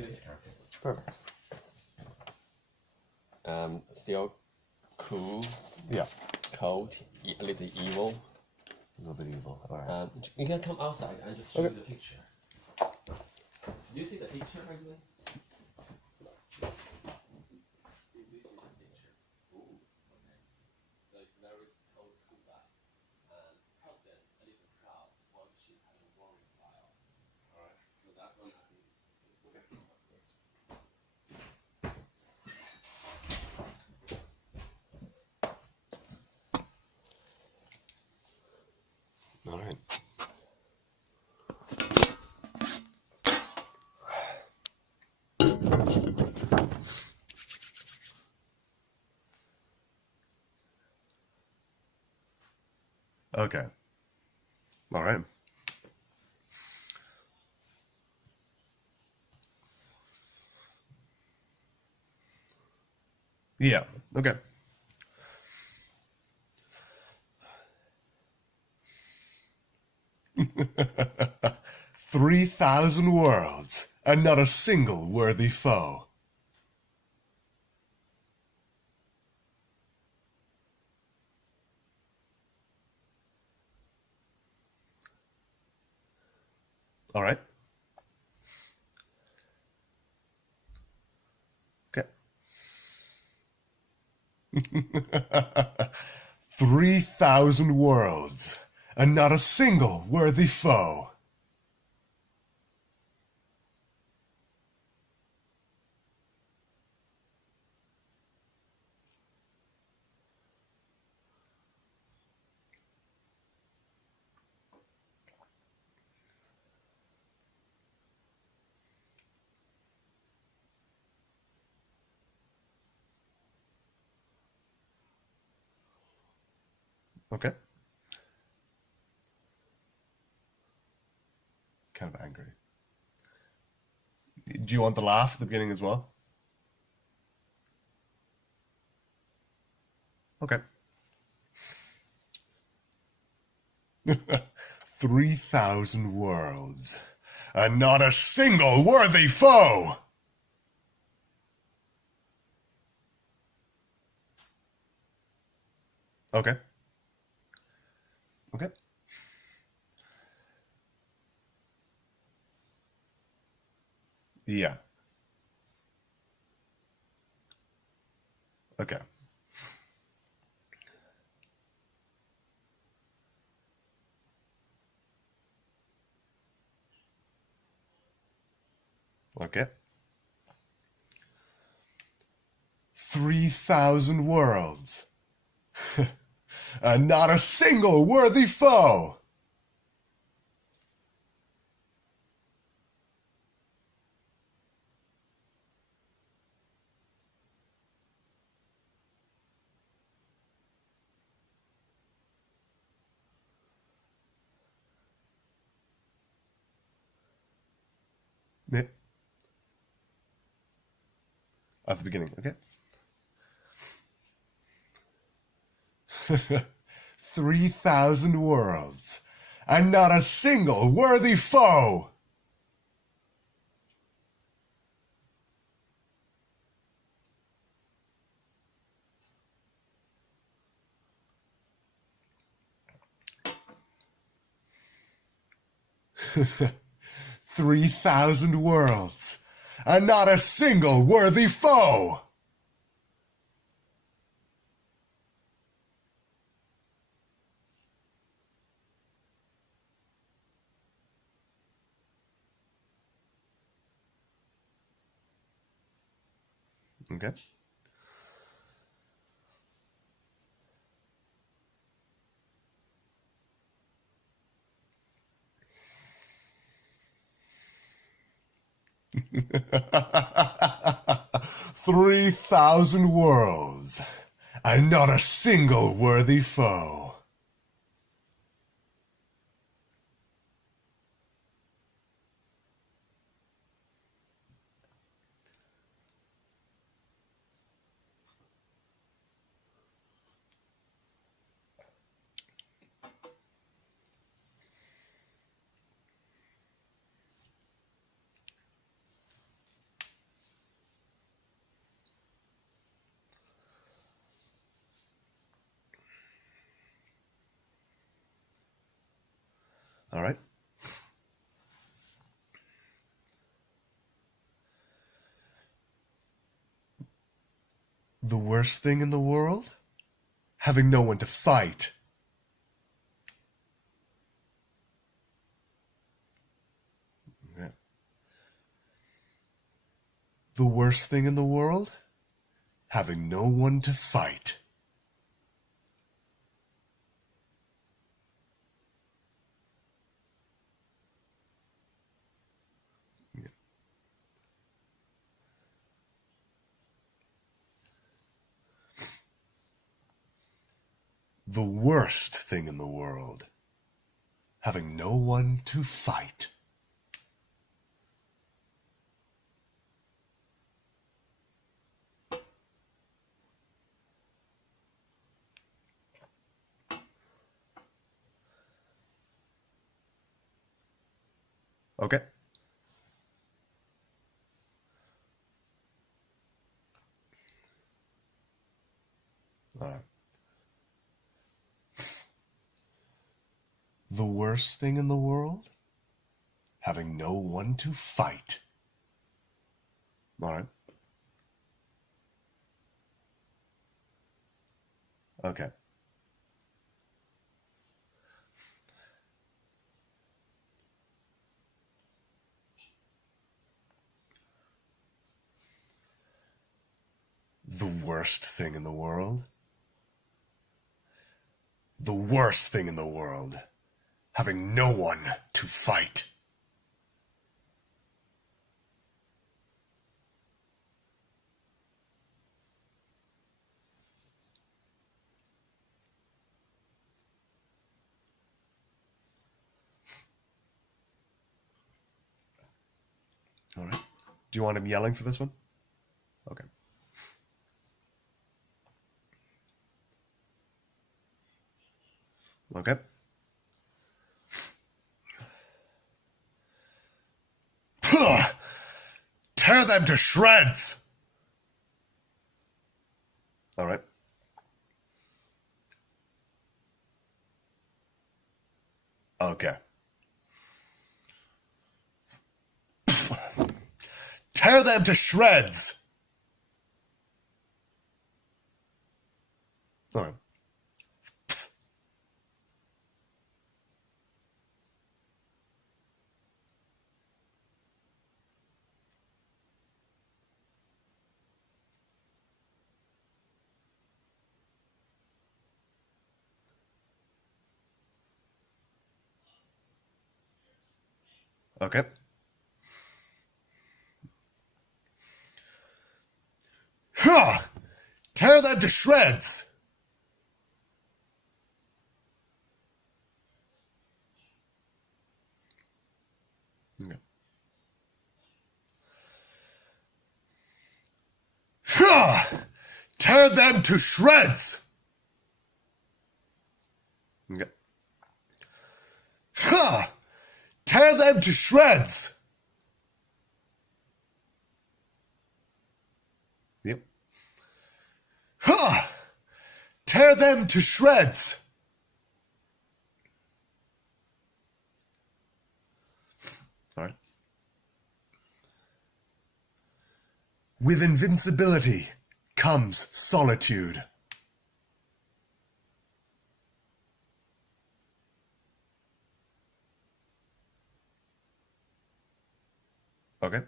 do this character. Perfect. Still cool. Yeah. Cold. A little evil. A little bit evil. All right. You can come outside and just show the picture. Do you see the picture, by the way? See, this is the picture. Ooh, okay. So it's very cool vibe. And help them a little proud what she has a warm style. Alright. So that one I think is good. All right. Okay. All right. Yeah. Okay. "3,000 worlds, and not a single worthy foe." All right. Okay. 3,000 worlds, and not a single worthy foe. Okay. Kind of angry. Do you want the laugh at the beginning as well? Okay. 3,000 worlds, and not a single worthy foe. Okay. Okay. Yeah. Okay. Okay. 3,000 worlds, and not a single worthy foe. Yeah. At the beginning, okay? 3,000 worlds, and not a single worthy foe. "3,000 worlds, and not a single worthy foe." Okay. "3,000 worlds, and not a single worthy foe." All right. The worst thing in the world? Having no one to fight. Yeah. The worst thing in the world? Having no one to fight. Yeah. The worst thing in the world? Having no one to fight. Okay. All right. The worst thing in the world? Having no one to fight. All right. Okay. The worst thing in the world? The worst thing in the world. Having no one to fight. All right. Do you want him yelling for this one? Okay. Okay. Tear them to shreds! All right. Okay. Tear them to shreds! All right. Okay. Tear them to shreds! Okay. Tear them to shreds! Okay. Tear them to shreds! Yep. Tear them to shreds! All right. With invincibility comes solitude. Okay.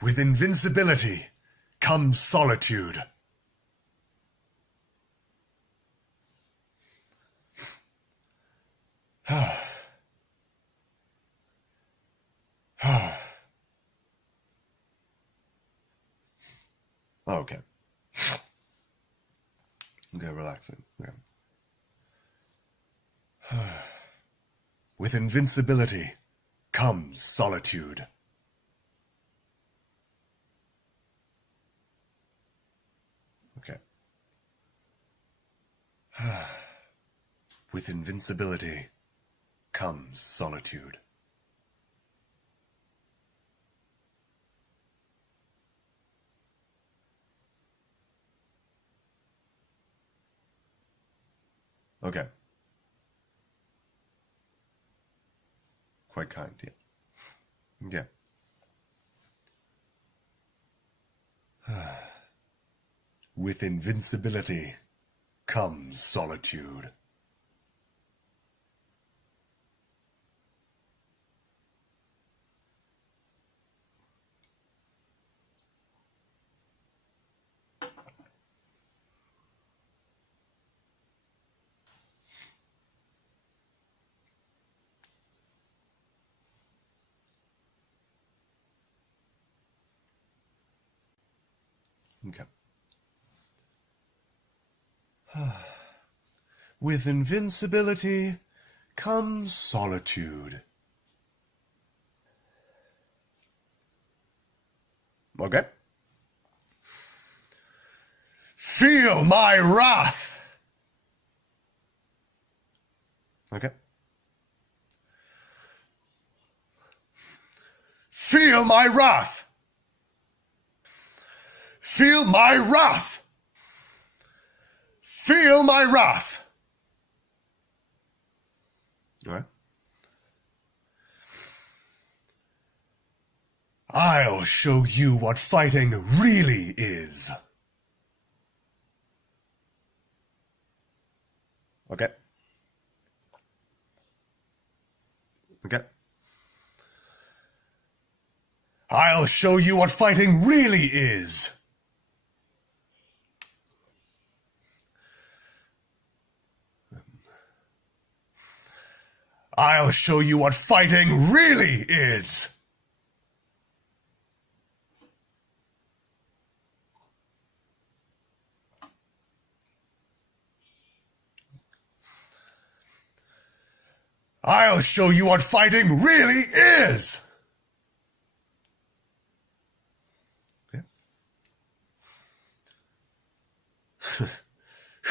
With invincibility comes solitude. Okay. Okay, relaxing. Yeah. With invincibility comes solitude. Okay. With invincibility comes solitude. Okay. quite kind, yeah. Yeah. With invincibility comes solitude. Okay. With invincibility comes solitude. Okay. Feel my wrath. Okay. Feel my wrath. Feel my wrath. Feel my wrath. All right. I'll show you what fighting really is. Okay. Okay. I'll show you what fighting really is. I'll show you what fighting really is. I'll show you what fighting really is. Okay.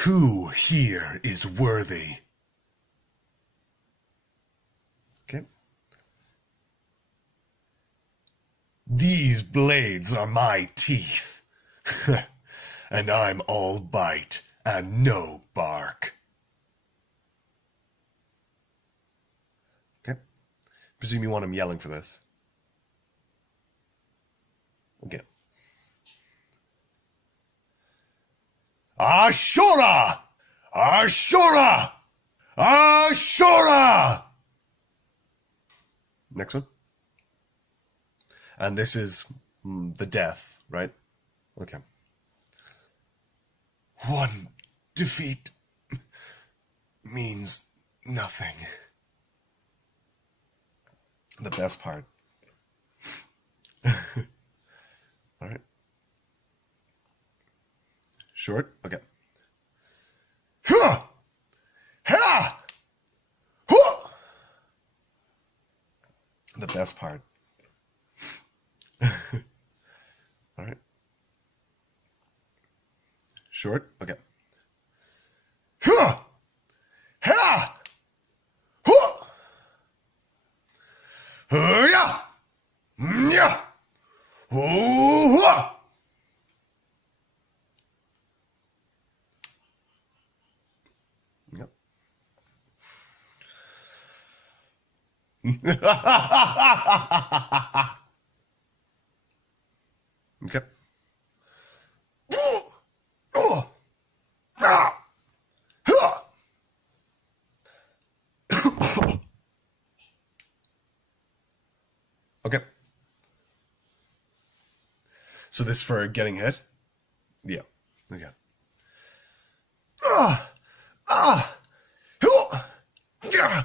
Who here is worthy? Okay. These blades are my teeth, and I'm all bite and no bark. Okay. Presume you want him yelling for this. Okay. Ashura! Ashura! Ashura! Next one. And this is the death, right? Okay. One defeat means nothing. The best part. All right. Short? Okay. Ha! Ha! The best part. All right. Short? Okay. Ha! Ha! Yeah! Yeah! Oh! Yep. Okay. Okay. So this for getting hit? Yeah. Okay. Yeah.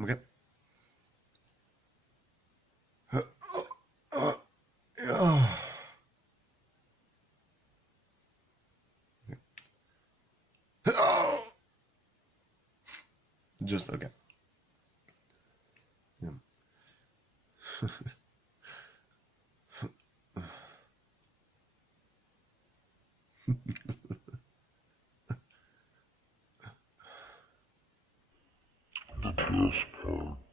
Okay. Just okay. Yeah. The best part.